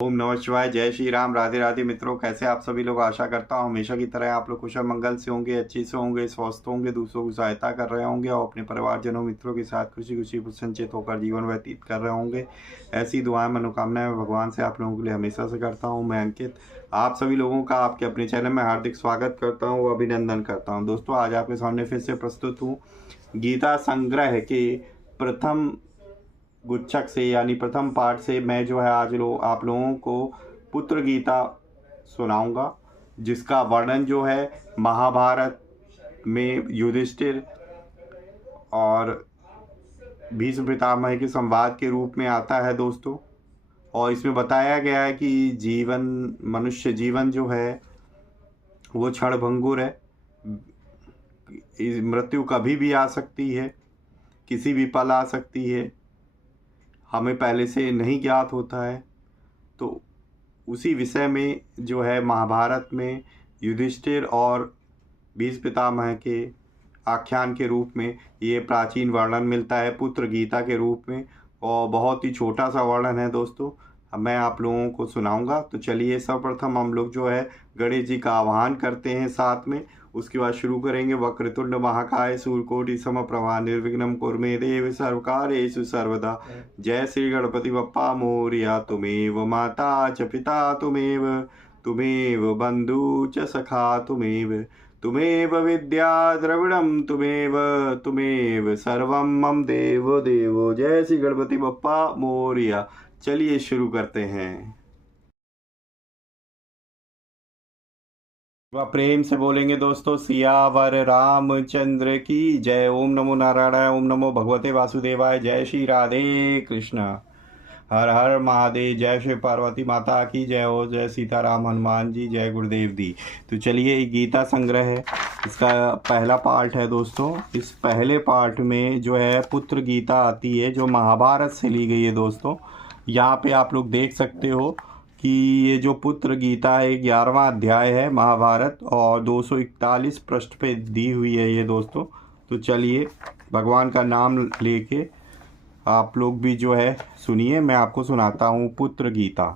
ओम नमः शिवाय। जय श्री राम। राधे राधे मित्रों, कैसे आप सभी लोग। आशा करता हूँ हमेशा की तरह आप लोग कुशल मंगल से होंगे, अच्छे से होंगे, स्वस्थ होंगे, दूसरों की सहायता कर रहे होंगे और अपने परिवारजनों मित्रों के साथ खुशी खुशी प्रसन्नचित होकर जीवन व्यतीत कर रहे होंगे। ऐसी दुआएं मनोकामनाएं भगवान से आप लोगों के लिए हमेशा से करता हूँ। मैं अंकित आप सभी लोगों का आपके अपने चैनल में हार्दिक स्वागत करता हूँ, अभिनंदन करता हूँ। दोस्तों, आज आपके सामने फिर से प्रस्तुत हूँ गीता संग्रह के प्रथम गुच्छक से, यानी प्रथम पाठ से मैं जो है आज आप लोगों को पुत्र गीता सुनाऊंगा, जिसका वर्णन जो है महाभारत में युधिष्ठिर और भीष्म पितामह के संवाद के रूप में आता है दोस्तों। और इसमें बताया गया है कि मनुष्य जीवन जो है वो क्षणभंगुर है। मृत्यु कभी भी आ सकती है, किसी भी पल आ सकती है, हमें पहले से नहीं ज्ञात होता है। तो उसी विषय में जो है महाभारत में युधिष्ठिर और भीष्म पितामह के आख्यान के रूप में ये प्राचीन वर्णन मिलता है पुत्र गीता के रूप में। और बहुत ही छोटा सा वर्णन है दोस्तों, मैं आप लोगों को सुनाऊंगा। तो चलिए, सर्वप्रथम हम लोग जो है गणेश जी का आह्वान करते हैं साथ में, उसके बाद शुरू करेंगे। वक्रतुंड महाकाय सूर्यकोटि समप्रभा निर्विघ्नं कुरु देव सर्वकार्येषु सर्वदा। जय श्री गणपति बप्पा मोरया। तुमेव माता च पिता तुमेव, तुमेव बंधु च सखा तुमेव, तुमेव विद्या द्रविड़म तुमेव, तुमेव सर्वम मम देवो देवो। जय श्री गणपति बप्पा मोरया। चलिए शुरू करते हैं। वह प्रेम से बोलेंगे दोस्तों, सियावर रामचंद्र की जय। ओम नमो नारायण, ओम नमो भगवते वासुदेवाय। जय श्री राधे कृष्ण। हर हर महादेव। जय श्री पार्वती माता की जय हो। जय सीताराम हनुमान जी। जय गुरुदेव दी। तो चलिए, गीता संग्रह है, इसका पहला पार्ट है दोस्तों। इस पहले पार्ट में जो है पुत्र गीता आती है, जो महाभारत से ली गई है दोस्तों। यहाँ पे आप लोग देख सकते हो कि ये जो पुत्र गीता है 11वां अध्याय है महाभारत, और 241 पृष्ठ पे दी हुई है ये दोस्तों। तो चलिए, भगवान का नाम लेके आप लोग भी जो है सुनिए। मैं आपको सुनाता हूँ पुत्र गीता।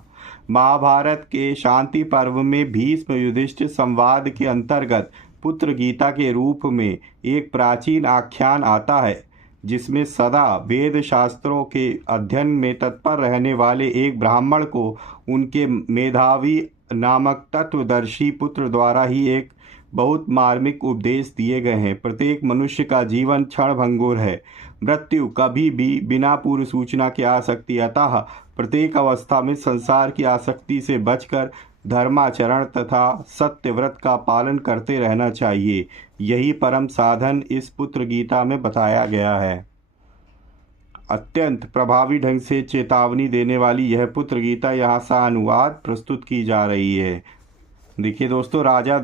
महाभारत के शांति पर्व में भीष्म युधिष्ठिर संवाद के अंतर्गत पुत्र गीता के रूप में एक प्राचीन आख्यान आता है, जिसमें सदा वेद शास्त्रों के अध्ययन में तत्पर रहने वाले एक ब्राह्मण को उनके मेधावी नामक तत्वदर्शी पुत्र द्वारा ही एक बहुत मार्मिक उपदेश दिए गए हैं। प्रत्येक मनुष्य का जीवन क्षणभंगुर है। मृत्यु कभी भी बिना पूर्व सूचना की आ सकती है, अतः प्रत्येक अवस्था में संसार की आसक्ति से बचकर धर्माचरण तथा सत्य व्रत का पालन करते रहना चाहिए। यही परम साधन इस पुत्र गीता में बताया गया है। अत्यंत प्रभावी ढंग से चेतावनी देने वाली यह पुत्र गीता यहाँ सा अनुवाद प्रस्तुत की जा रही है। देखिए दोस्तों, राजा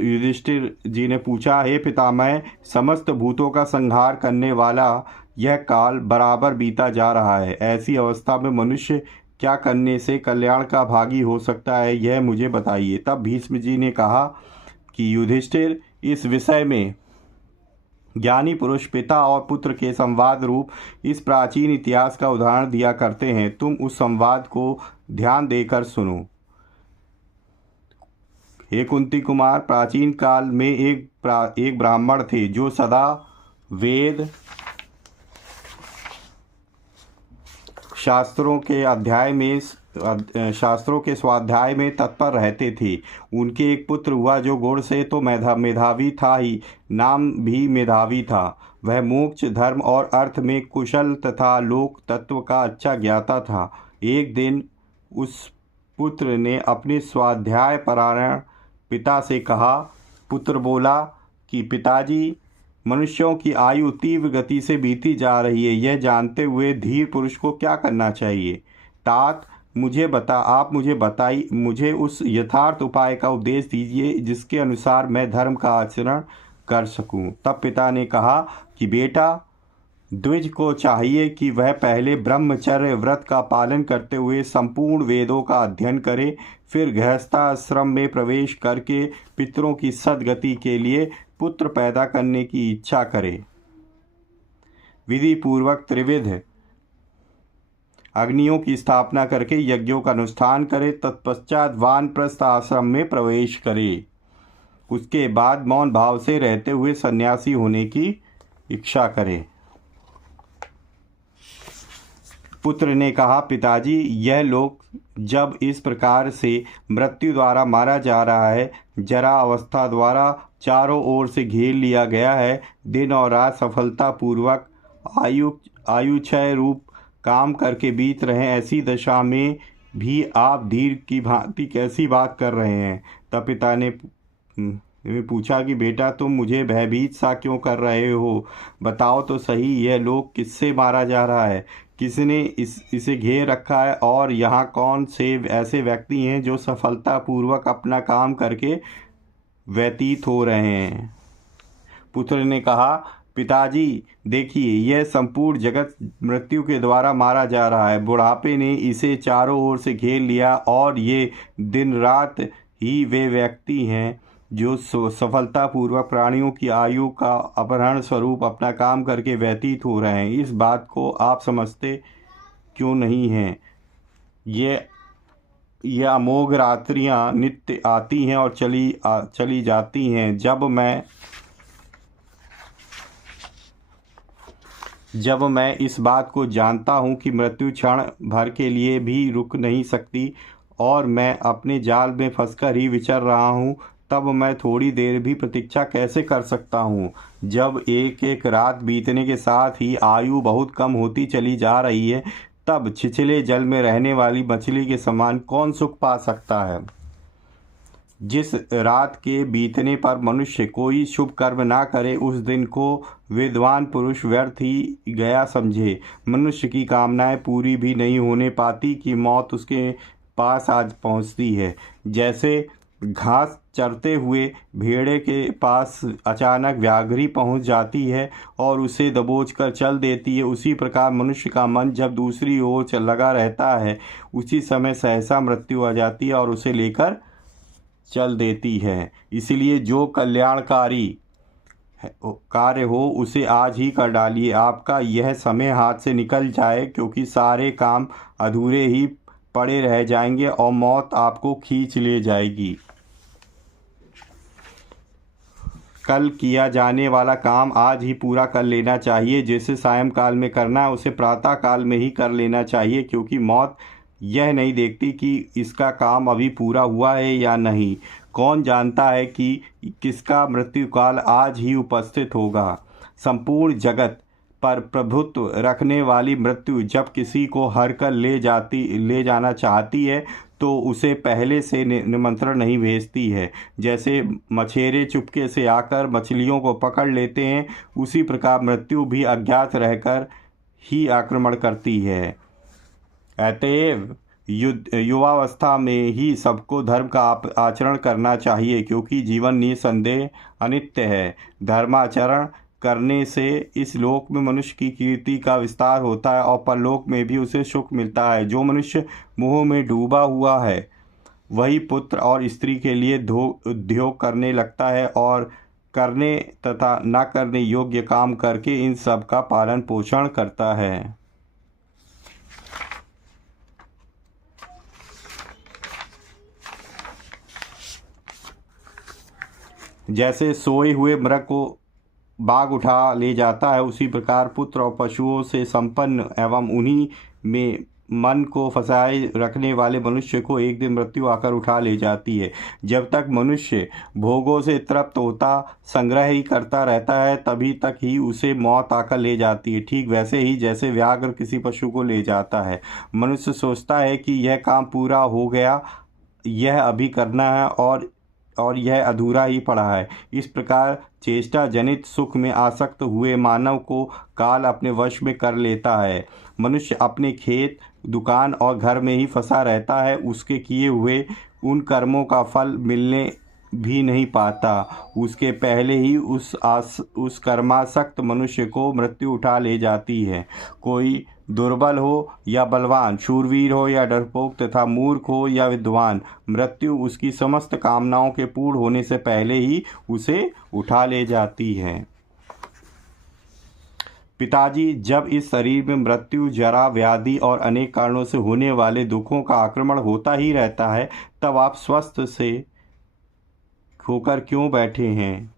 युधिष्ठिर जी ने पूछा, हे पितामह, समस्त भूतों का संहार करने वाला यह काल बराबर बीता जा रहा है। ऐसी अवस्था में मनुष्य क्या करने से कल्याण का भागी हो सकता है, यह मुझे बताइए। तब भीष्म जी ने कहा कि युधिष्ठिर, इस विषय में ज्ञानी पुरुष पिता और पुत्र के संवाद रूप इस प्राचीन इतिहास का उदाहरण दिया करते हैं। तुम उस संवाद को ध्यान देकर सुनो। हे कुंती कुमार, प्राचीन काल में एक ब्राह्मण थे जो सदा वेद शास्त्रों के स्वाध्याय में तत्पर रहते थे। उनके एक पुत्र हुआ जो गुण से तो मेधावी था ही, नाम भी मेधावी था। वह मोक्ष, धर्म और अर्थ में कुशल तथा लोक तत्व का अच्छा ज्ञाता था। एक दिन उस पुत्र ने अपने स्वाध्याय परायण पिता से कहा। पुत्र बोला कि पिताजी, मनुष्यों की आयु तीव्र गति से बीती जा रही है। यह जानते हुए धीर पुरुष को क्या करना चाहिए? तात, आप मुझे बताइए, मुझे उस यथार्थ उपाय का उपदेश दीजिए जिसके अनुसार मैं धर्म का आचरण कर सकूं। तब पिता ने कहा कि बेटा, द्विज को चाहिए कि वह पहले ब्रह्मचर्य व्रत का पालन करते हुए संपूर्ण वेदों का अध्ययन करे, फिर गृहस्थाश्रम में प्रवेश करके पितरों की सद्गति के लिए पुत्र पैदा करने की इच्छा करे। विधि पूर्वक त्रिविध अग्नियों की स्थापना करके यज्ञों का अनुष्ठान करे, तत्पश्चात वानप्रस्थ आश्रम में प्रवेश करे। उसके बाद मौन भाव से रहते हुए सन्यासी होने की इच्छा करे। पुत्र ने कहा, पिताजी, यह लोक जब इस प्रकार से मृत्यु द्वारा मारा जा रहा है, जरा अवस्था द्वारा चारों ओर से घेर लिया गया है, दिन और रात सफलतापूर्वक आयुक्षय रूप काम करके बीत रहे, ऐसी दशा में भी आप धीर की भांति कैसी बात कर रहे हैं? तब पिता ने पूछा कि बेटा, तुम मुझे भयभीत सा क्यों कर रहे हो? बताओ तो सही, यह लोक किससे मारा जा रहा है? किसने इसे घेर रखा है? और यहाँ कौन से ऐसे व्यक्ति हैं जो सफलतापूर्वक अपना काम करके व्यतीत हो रहे हैं? पुत्र ने कहा, पिताजी, देखिए, यह संपूर्ण जगत मृत्यु के द्वारा मारा जा रहा है। बुढ़ापे ने इसे चारों ओर से घेर लिया और ये दिन रात ही वे व्यक्ति हैं जो सफलतापूर्वक प्राणियों की आयु का अपहरण स्वरूप अपना काम करके व्यतीत हो रहे हैं। इस बात को आप समझते क्यों नहीं हैं? ये अमोघ रात्रियां नित्य आती हैं और चली जाती हैं। जब मैं इस बात को जानता हूँ कि मृत्यु क्षण भर के लिए भी रुक नहीं सकती और मैं अपने जाल में फंसकर ही विचर रहा हूँ, तब मैं थोड़ी देर भी प्रतीक्षा कैसे कर सकता हूँ? जब एक एक रात बीतने के साथ ही आयु बहुत कम होती चली जा रही है, तब छिछले जल में रहने वाली मछली के समान कौन सुख पा सकता है? जिस रात के बीतने पर मनुष्य कोई शुभ कर्म ना करे, उस दिन को विद्वान पुरुष व्यर्थ ही गया समझे। मनुष्य की कामनाएं पूरी भी नहीं होने पाती कि मौत उसके पास आज पहुंचती है। जैसे घास चरते हुए भेड़े के पास अचानक व्याघ्री पहुंच जाती है और उसे दबोच कर चल देती है, उसी प्रकार मनुष्य का मन जब दूसरी ओर लगा रहता है, उसी समय सहसा मृत्यु आ जाती है और उसे लेकर चल देती है। इसलिए जो कल्याणकारी कार्य हो उसे आज ही कर डालिए। आपका यह समय हाथ से निकल जाए, क्योंकि सारे काम अधूरे ही पड़े रह जाएंगे और मौत आपको खींच ले जाएगी। कल किया जाने वाला काम आज ही पूरा कर लेना चाहिए। जैसे सायंकाल में करना है, उसे प्रातः काल में ही कर लेना चाहिए, क्योंकि मौत यह नहीं देखती कि इसका काम अभी पूरा हुआ है या नहीं। कौन जानता है कि किसका मृत्यु काल आज ही उपस्थित होगा? संपूर्ण जगत पर प्रभुत्व रखने वाली मृत्यु जब किसी को हर कर ले जाना चाहती है, तो उसे पहले से निमंत्रण नहीं भेजती है। जैसे मछेरे चुपके से आकर मछलियों को पकड़ लेते हैं, उसी प्रकार मृत्यु भी अज्ञात रहकर ही आक्रमण करती है। अतएव युवावस्था में ही सबको धर्म का आचरण करना चाहिए, क्योंकि जीवन निसंदेह अनित्य है। धर्माचरण करने से इस लोक में मनुष्य की कीर्ति का विस्तार होता है और परलोक में भी उसे सुख मिलता है। जो मनुष्य मोह में डूबा हुआ है, वही पुत्र और स्त्री के लिए उद्योग करने लगता है और करने तथा न करने योग्य काम करके इन सब का पालन पोषण करता है। जैसे सोए हुए मृग को बाघ उठा ले जाता है, उसी प्रकार पुत्र और पशुओं से संपन्न एवं उन्हीं में मन को फंसाए रखने वाले मनुष्य को एक दिन मृत्यु आकर उठा ले जाती है। जब तक मनुष्य भोगों से तृप्त होता संग्रह ही करता रहता है, तभी तक ही उसे मौत आकर ले जाती है। ठीक वैसे ही जैसे व्याघ्र किसी पशु को ले जाता है, मनुष्य सोचता है कि यह काम पूरा हो गया, यह अभी करना है और यह अधूरा ही पड़ा है। इस प्रकार चेष्टा जनित सुख में आसक्त हुए मानव को काल अपने वश में कर लेता है। मनुष्य अपने खेत, दुकान और घर में ही फंसा रहता है। उसके किए हुए उन कर्मों का फल मिलने भी नहीं पाता। उसके पहले ही उस कर्मासक्त मनुष्य को मृत्यु उठा ले जाती है। कोई दुर्बल हो या बलवान, शूरवीर हो या डरपोक तथा मूर्ख हो या विद्वान, मृत्यु उसकी समस्त कामनाओं के पूर्ण होने से पहले ही उसे उठा ले जाती है। पिताजी, जब इस शरीर में मृत्यु, जरा, व्याधि और अनेक कारणों से होने वाले दुखों का आक्रमण होता ही रहता है, तब आप स्वस्थ से होकर क्यों बैठे हैं?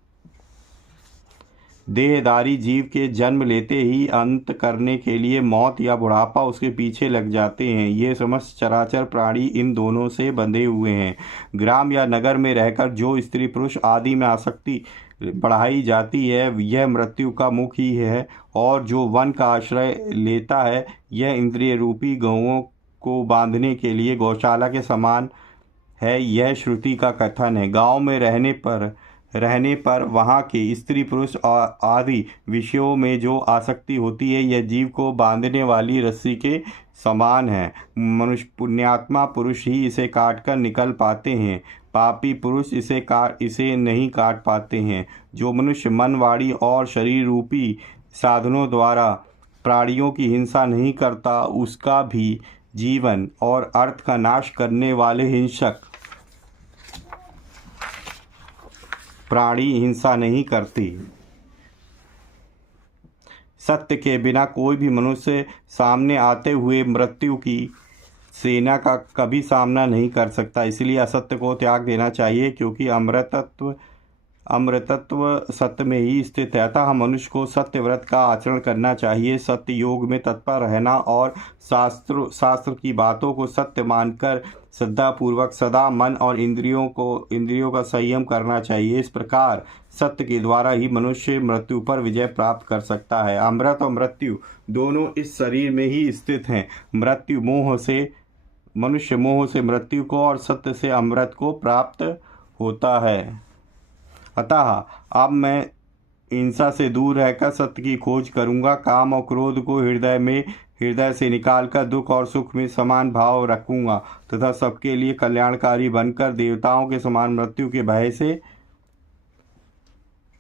देहधारी जीव के जन्म लेते ही अंत करने के लिए मौत या बुढ़ापा उसके पीछे लग जाते हैं। ये समस्त चराचर प्राणी इन दोनों से बंधे हुए हैं। ग्राम या नगर में रहकर जो स्त्री पुरुष आदि में आसक्ति बढ़ाई जाती है, यह मृत्यु का मुख ही है, और जो वन का आश्रय लेता है, यह इंद्रिय रूपी गौओं को बांधने के लिए गौशाला के समान है। यह श्रुति का कथन है। गांव में रहने पर वहाँ के स्त्री पुरुष आदि विषयों में जो आसक्ति होती है, यह जीव को बांधने वाली रस्सी के समान है। मनुष्य पुण्यात्मा पुरुष ही इसे काटकर निकल पाते हैं, पापी पुरुष इसे नहीं काट पाते हैं। जो मनुष्य मन, वाणी और शरीर रूपी साधनों द्वारा प्राणियों की हिंसा नहीं करता, उसका भी जीवन और अर्थ का नाश करने वाले हिंसक प्राणी हिंसा नहीं करती। सत्य के बिना कोई भी मनुष्य सामने आते हुए मृत्यु की सेना का कभी सामना नहीं कर सकता। इसलिए असत्य को त्याग देना चाहिए, क्योंकि अमृतत्व सत्य में ही स्थित है। अतः मनुष्य को सत्य व्रत का आचरण करना चाहिए। सत्य योग में तत्पर रहना और शास्त्र की बातों को सत्य मानकर श्रद्धापूर्वक सदा मन और इंद्रियों का संयम करना चाहिए। इस प्रकार सत्य के द्वारा ही मनुष्य मृत्यु पर विजय प्राप्त कर सकता है। अमृत और मृत्यु दोनों इस शरीर में ही स्थित हैं। मनुष्य मोह से मृत्यु को और सत्य से अमृत को प्राप्त होता है। अतः अब मैं हिंसा से दूर रहकर सत्य की खोज करूंगा। काम और क्रोध को हृदय से निकालकर दुख और सुख में समान भाव रखूंगा तथा सबके लिए कल्याणकारी बनकर देवताओं के समान मृत्यु के भय से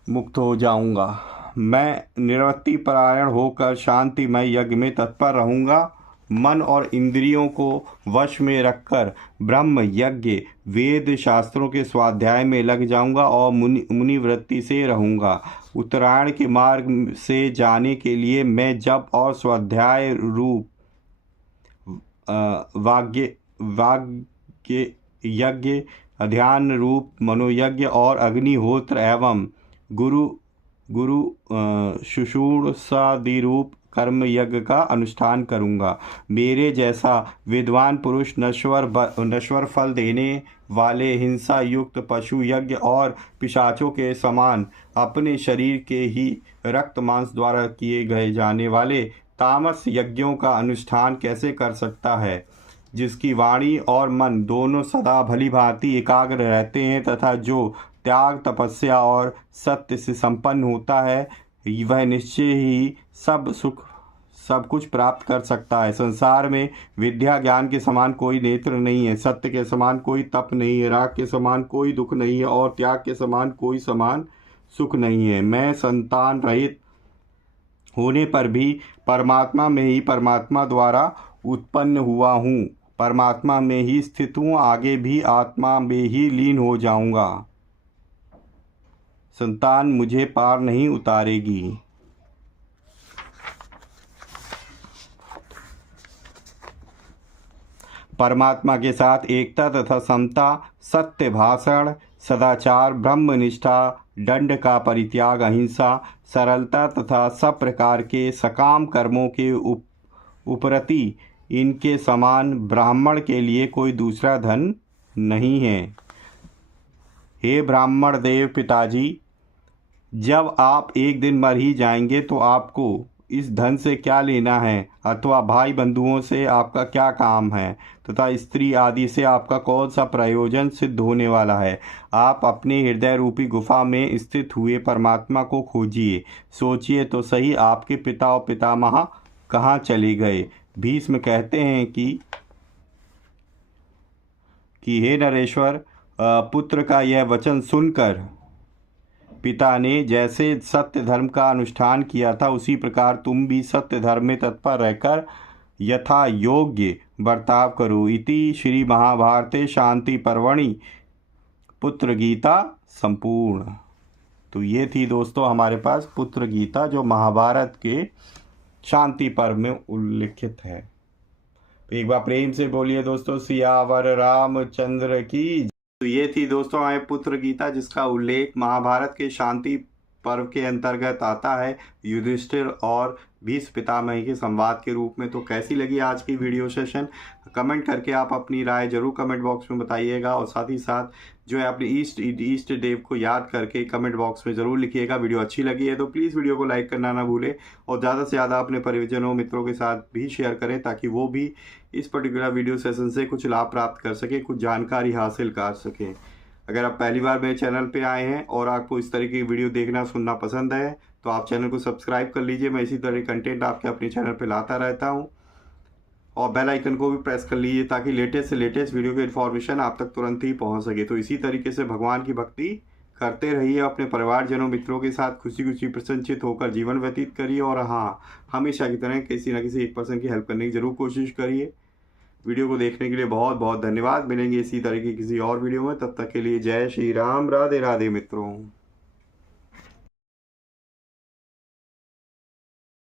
मुक्त हो जाऊंगा। मैं निवृत्ति परायण होकर शांतिमय यज्ञ में तत्पर रहूंगा। मन और इंद्रियों को वश में रखकर ब्रह्म यज्ञ वेद शास्त्रों के स्वाध्याय में लग जाऊंगा और मुनि वृत्ति से रहूंगा। उत्तरायण के मार्ग से जाने के लिए मैं जप और स्वाध्याय रूप वाग्य यज्ञ, ध्यान रूप मनोयज्ञ और अग्निहोत्र एवं गुरु शुश्रूषादि रूप कर्म यज्ञ का अनुष्ठान करूंगा। मेरे जैसा विद्वान पुरुष नश्वर फल देने वाले हिंसा युक्त पशु यज्ञ और पिशाचों के समान अपने शरीर के ही रक्त मांस द्वारा किए गए जाने वाले तामस यज्ञों का अनुष्ठान कैसे कर सकता है? जिसकी वाणी और मन दोनों सदा भली भांति एकाग्र रहते हैं तथा जो त्याग, तपस्या और सत्य से संपन्न होता है, वह निश्चय ही सब कुछ प्राप्त कर सकता है। संसार में विद्या ज्ञान के समान कोई नेत्र नहीं है, सत्य के समान कोई तप नहीं है, राग के समान कोई दुख नहीं है और त्याग के समान कोई समान सुख नहीं है। मैं संतान रहित होने पर भी परमात्मा में ही परमात्मा द्वारा उत्पन्न हुआ हूँ, परमात्मा में ही स्थित हूँ, आगे भी आत्मा में ही लीन हो जाऊंगा। संतान मुझे पार नहीं उतारेगी। परमात्मा के साथ एकता तथा समता, सत्य भाषण, सदाचार, ब्रह्मनिष्ठा, दंड का परित्याग, अहिंसा, सरलता तथा सब प्रकार के सकाम कर्मों के उपरति इनके समान ब्राह्मण के लिए कोई दूसरा धन नहीं है। हे ब्राह्मण देव पिताजी, जब आप एक दिन मर ही जाएंगे तो आपको इस धन से क्या लेना है, अथवा भाई बंधुओं से आपका क्या काम है, तथा स्त्री आदि से आपका कौन सा प्रयोजन सिद्ध होने वाला है। आप अपने हृदय रूपी गुफा में स्थित हुए परमात्मा को खोजिए। सोचिए तो सही, आपके पिता और पितामह कहाँ चले गए? भीष्म कहते हैं कि हे नरेश्वर, पुत्र का यह वचन सुनकर पिता ने जैसे सत्य धर्म का अनुष्ठान किया था, उसी प्रकार तुम भी सत्य धर्म में तत्पर रहकर यथा योग्य बर्ताव करो। इति श्री महाभारते शांति पर्वणि पुत्र गीता संपूर्ण। तो ये थी दोस्तों हमारे पास पुत्र गीता, जो महाभारत के शांति पर्व में उल्लिखित है। तो एक बार प्रेम से बोलिए दोस्तों, सियावर रामचंद्र की। तो ये थी दोस्तों हमारे पुत्र गीता, जिसका उल्लेख महाभारत के शांति पर्व के अंतर्गत आता है, युधिष्ठिर और भीष्म पितामह के संवाद के रूप में। तो कैसी लगी आज की वीडियो सेशन, कमेंट करके आप अपनी राय जरूर कमेंट बॉक्स में बताइएगा। और साथ ही साथ जो है अपने ईस्ट देव को याद करके कमेंट बॉक्स में ज़रूर लिखिएगा। वीडियो अच्छी लगी है तो प्लीज़ वीडियो को लाइक करना ना भूलें, और ज़्यादा से ज़्यादा अपने परिजनों मित्रों के साथ भी शेयर करें, ताकि वो भी इस पर्टिकुलर वीडियो सेशन से कुछ लाभ प्राप्त कर सके, कुछ जानकारी हासिल कर सकें। अगर आप पहली बार मेरे चैनल पे आए हैं और आपको इस तरीके की वीडियो देखना सुनना पसंद है, तो आप चैनल को सब्सक्राइब कर लीजिए। मैं इसी तरह कंटेंट आपके अपने चैनल पे लाता रहता हूँ। और बेल आइकन को भी प्रेस कर लीजिए, ताकि लेटेस्ट से लेटेस्ट वीडियो की इन्फॉर्मेशन आप तक तुरंत ही पहुँच सके। तो इसी तरीके से भगवान की भक्ति करते रहिए, अपने परिवारजनों मित्रों के साथ खुशी खुशी प्रसन्नचित होकर जीवन व्यतीत करिए। और हाँ, हमेशा की तरह किसी न किसी एक पर्सन की हेल्प करने की जरूर कोशिश करिए। वीडियो को देखने के लिए बहुत बहुत धन्यवाद। मिलेंगे इसी तरह की किसी और वीडियो में, तब तक के लिए जय श्री राम, राधे राधे मित्रों।